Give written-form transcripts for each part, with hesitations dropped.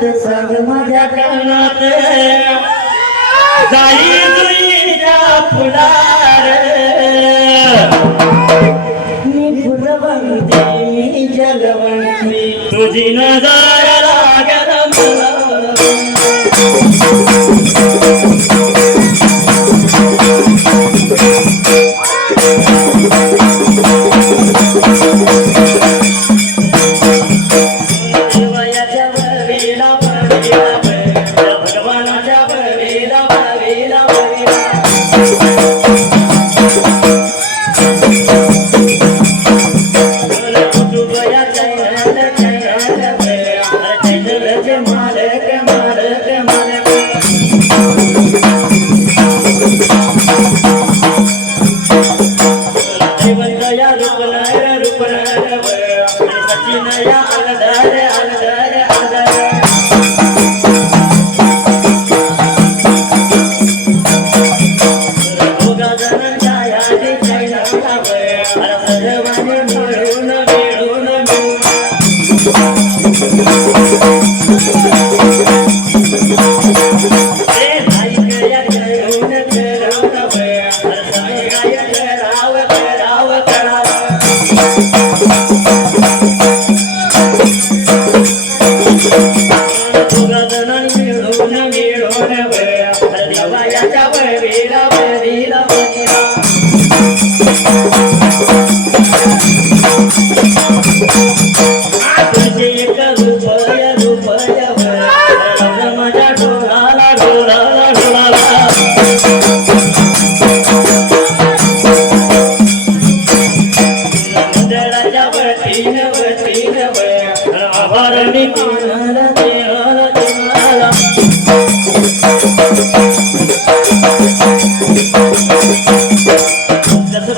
कानात सांग माझ्या कानात जाई जुईच्या फुलार मी फुलवंती मी जलवंती तुझी नजर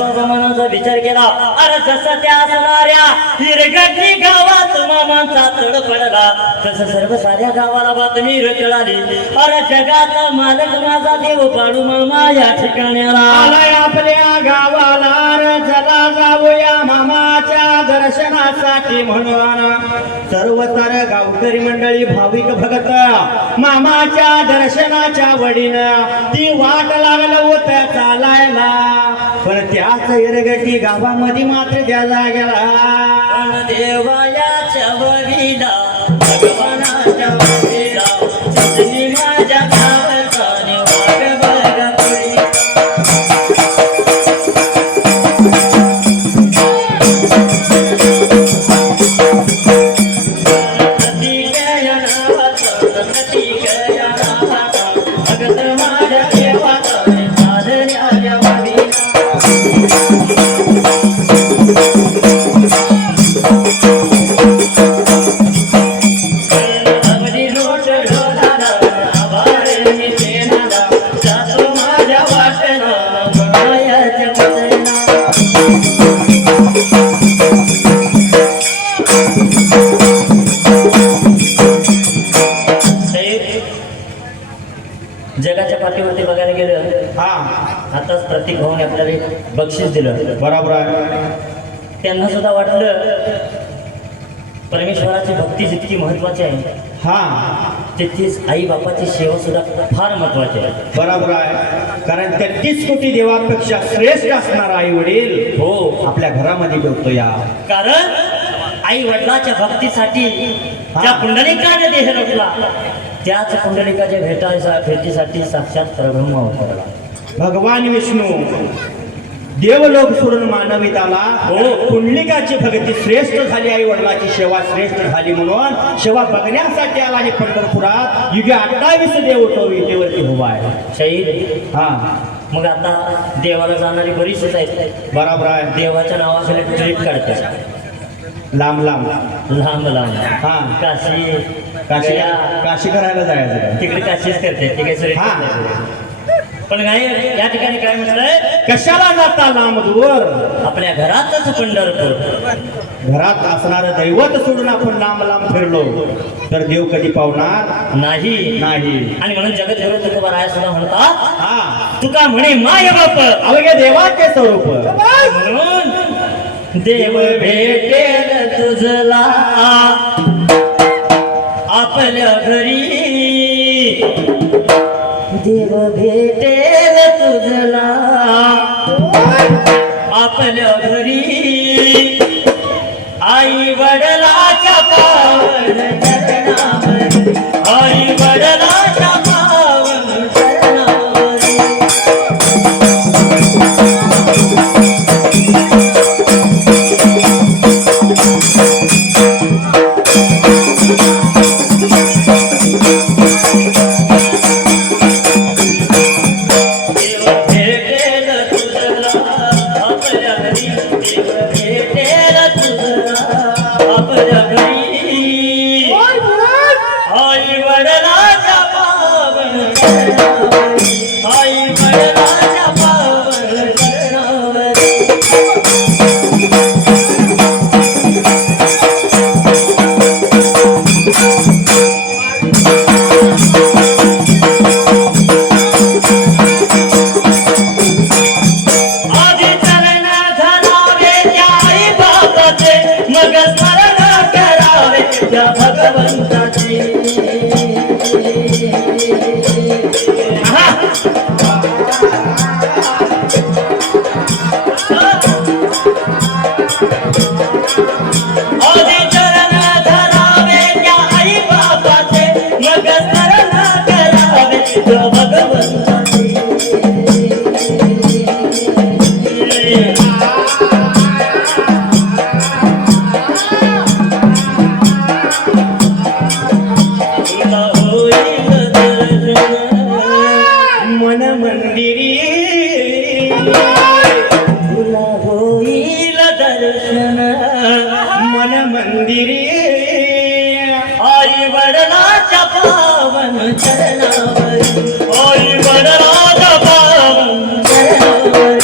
लागल मला विचार केला अरे जसं त्या असणाऱ्या हिरगटी गावात मामांचा तड पडला तसं सर्व साऱ्या गावाला बातमी कळाली अरे जगाचा मालक माझा देव पाडू मामा या ठिकाणाला आलाय आपल्या गावाला चला जाऊया मामाच्या दर्शनासाठी म्हणून सर्व तर गावकरी मंडळी भाविक भगत मामाच्या दर्शनाच्या वडीनं ती वाट लागलं होतं चालायला पण त्याच हिरगटी गावामध्ये मात्र द्यायला गेला देवायाच्या वडीला भगवानाच्या वडीला सजनी माझ्या गावाचा वाग बघा जगाच्या पाठीवरती बघायला गेलं आताच प्रतीक भाऊने आपल्याला बक्षीस दिलं बरोबर आहे त्यांना सुद्धा वाटलं परमेश्वराची भक्ती जितकी महत्वाची आहे तितकीच आई बापाची सेवा सुद्धा फार महत्वाची आहे बरोबर आहे कारण 33 कोटी देवापेक्षा श्रेष्ठ असणारा आई वडील हो आपल्या घरामध्ये ठेवतो या कारण आई वडिलाच्या भक्तीसाठी ज्या पुंडलिकाने देह रचला त्याच पुंडलिकाच्या भेटीसाठी साक्षात परब्रह्म अवतरला भगवान विष्णू देवलोक सोडून मानवीत आला हो पुंडलिकाची भक्ती श्रेष्ठ झाली आई वडिलाची सेवा श्रेष्ठ झाली म्हणून सेवा बघण्यासाठी आला आणि पंढरपुरात युगे 28 देव तो विटेवरती उभा आहे शहीद मग आता देवाला जाणारी बरीचशीच आहेत बरोबर आहे देवाच्या नावाखाली ट्रिप काढतात लांब लांब काशी काशी करायला जायचं तिकडे काशीच करते ते काही पण काय या ठिकाणी काय म्हटलंय कशाला जाता लांब दूर आपल्या घरातच पंढरपूर घरात असणार दैवत सोडून आपण लांब लांब फिरलो तर देव कधी पावणार नाही आणि म्हणून जगत जगत तुकोबाराया सुद्धा म्हणतात तुका म्हणे माय बाप अवघे देवाचे स्वरूप म्हणून देव भेटेल तुझला आपल्या देव भेटेल तुझला आपल्या घरी आई वडिलाच्या पावन चरणावर आई वडिलाच्या पावन चरणावर आई वडिलाच्या पावन चरणावर आई वडिलाच्या पावन चरणावर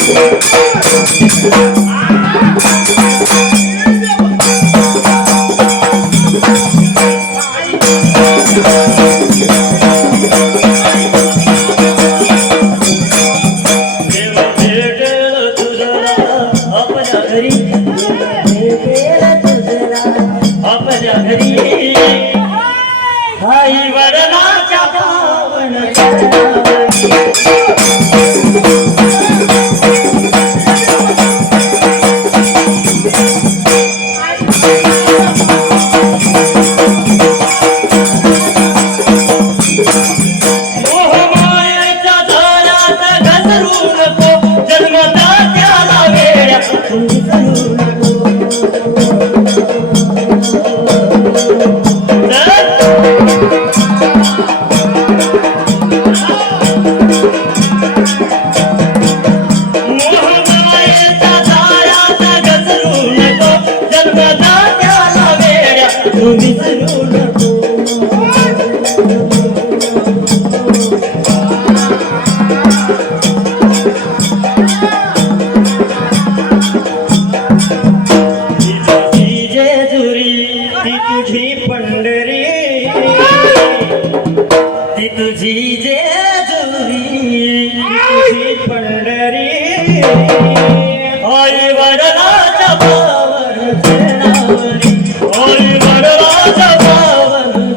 देव भेटेल तुझला आपल्या घरी आपल्या घरी आई वडिलाच्या पावन चरणावर मोहमायेच्या दारात घसरू नको जन्मदात्याला वेड्या विसरू नको तुझी जेजुरी तुझी पंढरी आई वडिलाच्या पावन चरणावरी आई वडिलाच्या पावन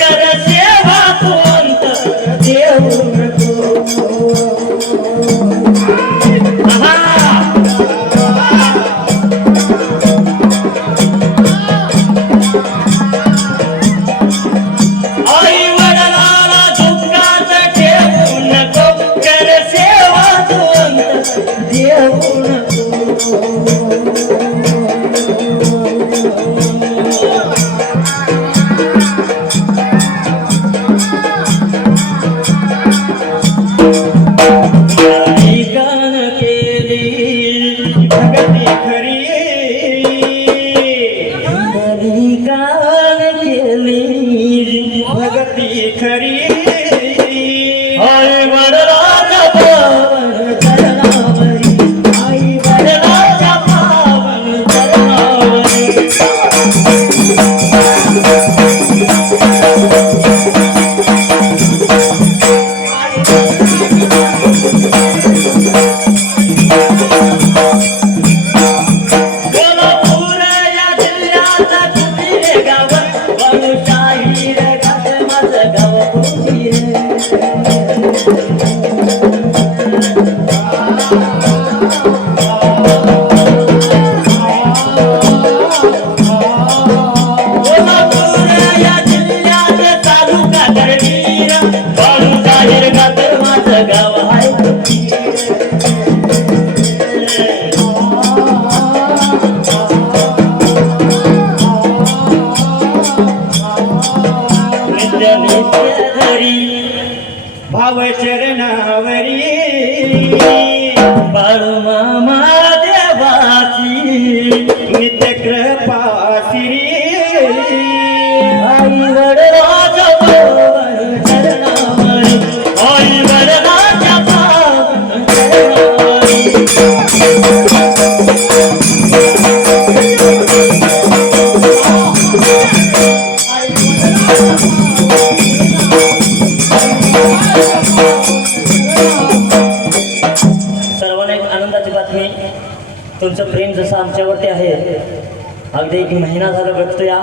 कर सेवा तू अंतर देऊ नको अगदी एक महिना झाला बघतो या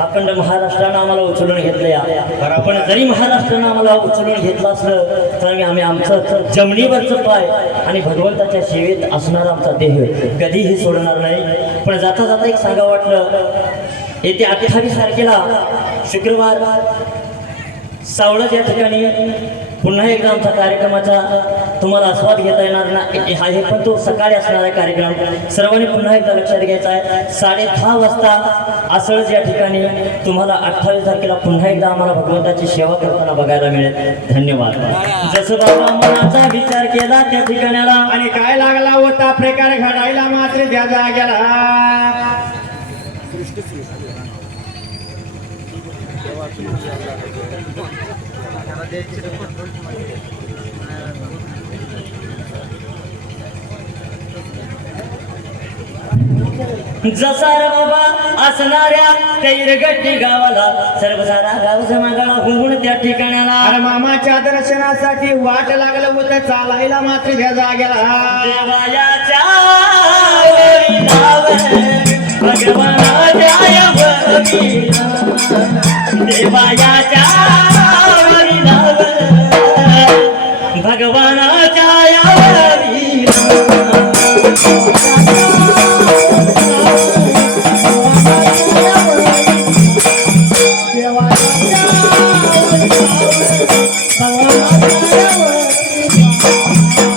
अखंड महाराष्ट्रानं आम्हाला उचलून घेतलं या. पण जरी महाराष्ट्रानं आम्हाला उचलून घेतलं असलं तर आम्ही आमचं जमिनीवरचं पाय आणि भगवंताच्या सेवेत असणारा आमचा देह कधीही सोडणार नाही. पण जाता जाता एक सांगा वाटलं, येत्या 28 तारखेला शुक्रवार सावळज या ठिकाणी पुन्हा एकदा आमचा कार्यक्रमाचा तुम्हाला आस्वाद घेता येणार नाही आहे, पण तो सकाळी असणारा कार्यक्रम सर्वांनी पुन्हा एकदा लक्षात घ्यायचा आहे. 10:30 वाजता आसळज या ठिकाणी तुम्हाला 28 तारखेला पुन्हा एकदा आम्हाला भगवंताची सेवा करताना बघायला मिळेल. धन्यवाद. जसं बाबा मनाचा विचार केला त्या ठिकाणाला आणि काय लागला होता प्रकार घडायला मात्र त्या जाग्याला. जसा रे बाबा असणाऱ्या कैरगट्टी गावाला सर्व सारा गाव जमागाळा होऊन त्या ठिकाणाला अरे मामाच्या दर्शनासाठी वाट लागलं होतं चालायला मात्र त्या जाग्याला. देवायाच्या भगवानाच्या देवायाच्या भगवानाच्या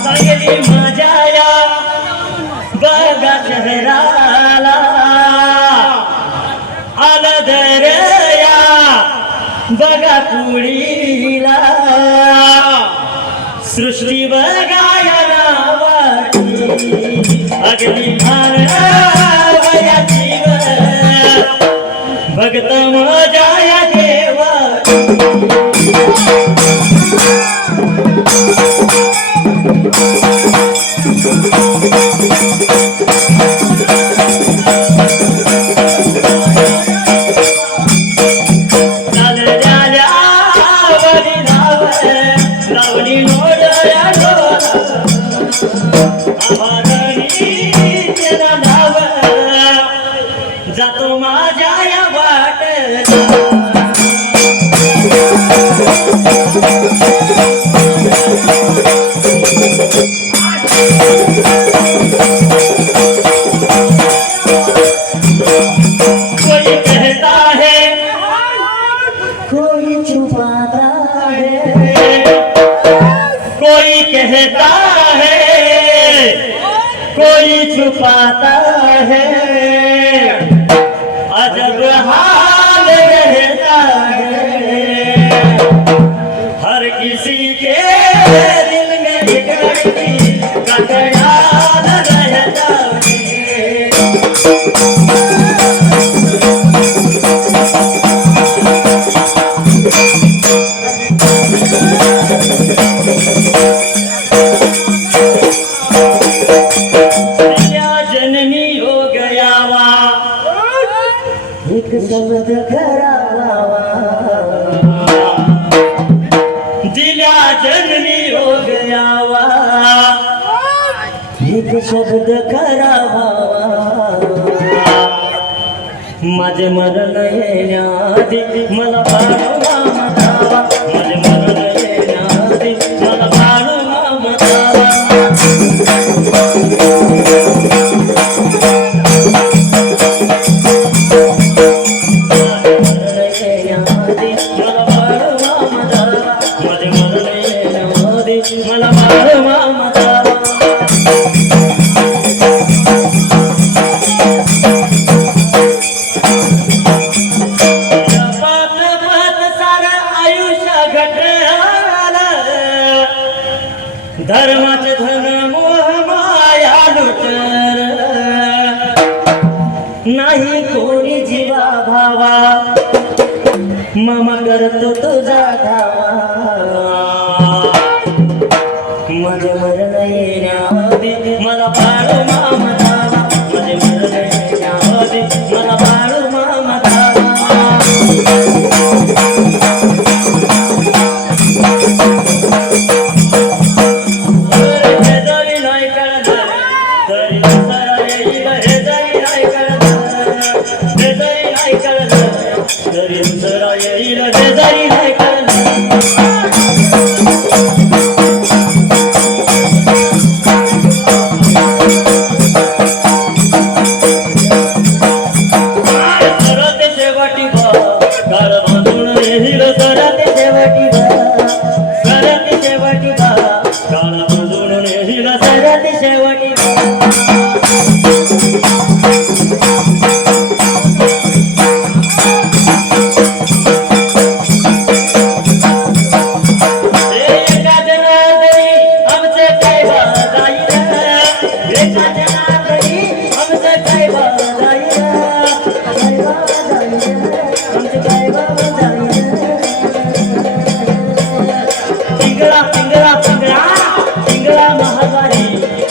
सांगली माझ्या या बघा शहराला आलं दर्या बघा पुढीला सृष्टी बघायला अगदी वयाची भक्त माझ्या या देवा. जातो माझ्या या वाट कोई कहता है कोई छुपाता है, कोई कहता है कोई छुपाता है, अजब हाल रहता है हर किसी के दिल में एक लड़की का ख्याल रहता है. जननी हो गया वा एक शब्द खरावा, दिल्या जननी हो गया वा एक शब्द खरावा. माझे मरण येण्याआधी मला बाळवा मतावा, माझे मरण येण्याआधी मला बाळवा मतावा. मला बाळवा मतावा. धर्माचे धन मोह माया लुटर नाही कोणी जीवा भावा मम करतो तुझा धावा. माझे मरण येण्याआधी मला बाळू मामा धावा, माझे मरण येण्याआधी मला बाळू मामा धावा. जरी नाही कळलं तरी सरळ येईल, हे जरी नाही कळलं घरी दुसरा येईल शेजारी नाही कळलं. सरते शेवटी बा गाळ बांधून येईल सरते शेवटी बा सरते शेवटी बा गाळ बांधून येईल सरते शेवटी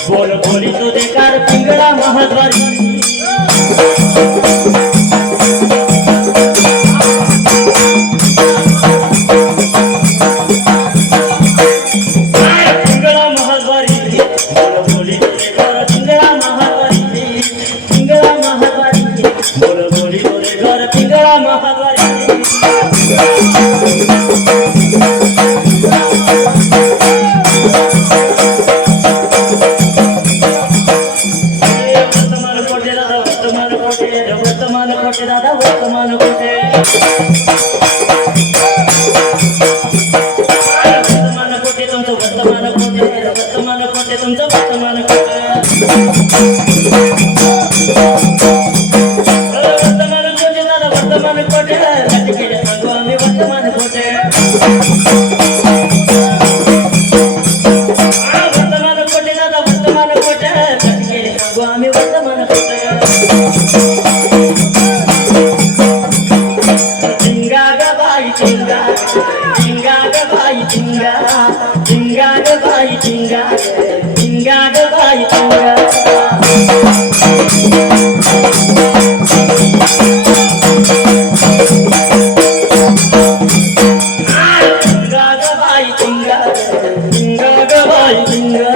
बोल बोली तो देकार पिंगळा महाद्वारी पिंगळा महाद्वारी बोल बोली तो देकार पिंगळा महाद्वारी पिंगळा महाद्वारी बोल बोली तो देकार पिंगळा महाद्वारी वर्तमान कोटे दादा वर्तमान कोटे वर्तमान कोटे तुमचं वर्तमान कोटे वर्तमान कोटे तुमचं वर्तमान कोटे वर्तमान कोटे दादा वर्तमान कोटे केले सांगू आम्ही वर्तमान कोटे वर्तमान कोटे दादा वर्तमान कोटे केले सांगू आम्ही वर्तमान कोटे चिंगा चिंगा ग बाई चिंगा चिंगा ग बाई चिंगा चिंगा ग बाई चिंगा चिंगा ग बाई चिंगा चिंगा ग बाई चिंगा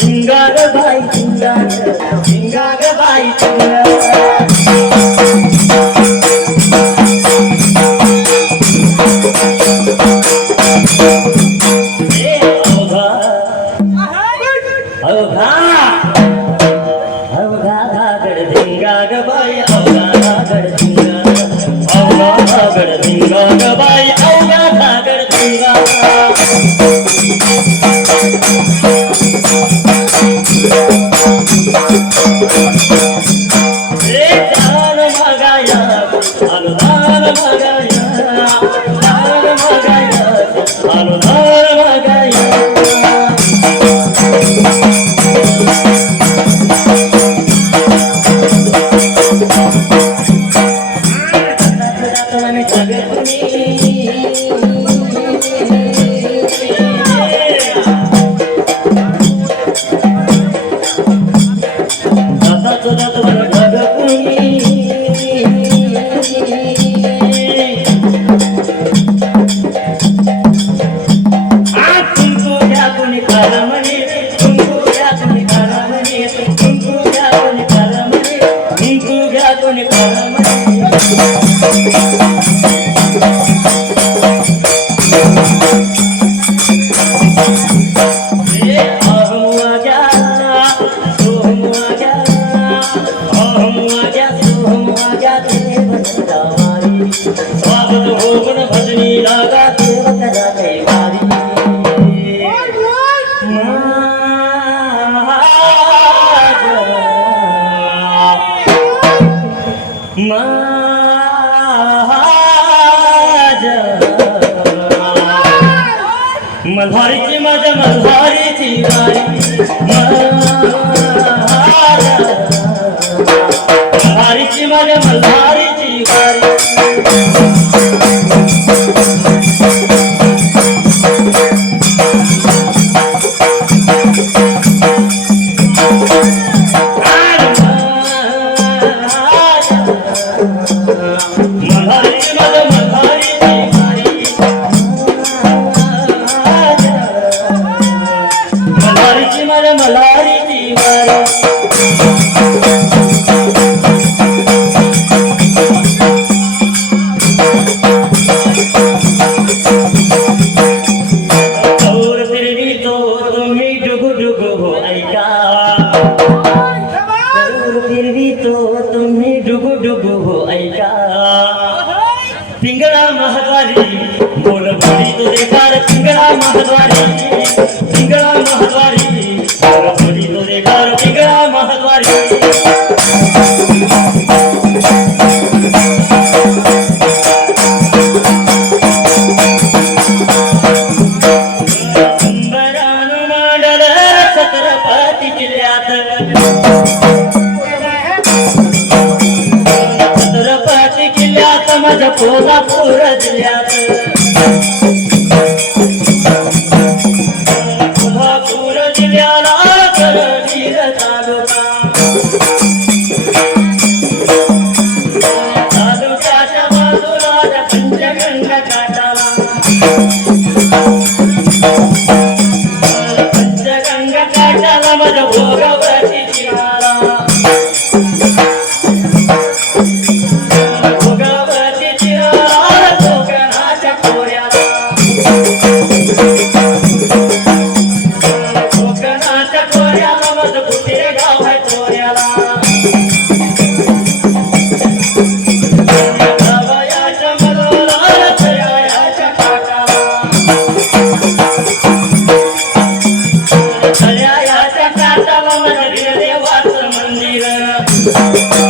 चिंगा ग बाई चिंगा चिंगा ग बाई चिंगा मल्हारीची माझ्या मल्हारीची वारी मल्हारीची माझ्या मल्हारीची वारी का पिंगळा महाद्वारी बोल बोली तुझे कार पिंगळा महाद्वारी पिंगळा महाद्वारी बोल बोली तुझे कार पिंगळा महाद्वारी छत्रपती जिल्ह्यात छत्रपती किल्ल्यात माझ्या कोल्हापूर जिल्ह्यात कोल्हापूर जिल्ह्याला करवीर तालुका तालुक्याच्या बाजूला त्या पंचगंगा काठाला पंचगंगा काठाला माझ्या भोगावरती किनारा भोगावरती किनारा कोकणाच्या खोऱ्याला कोकणाच्या खोऱ्याला माझं कुठे गाव आहे खोऱ्याला गावायाच्या मधोला तयाच्या काठाला तयाच्या काठाला माझ्या देवाचं मंदिर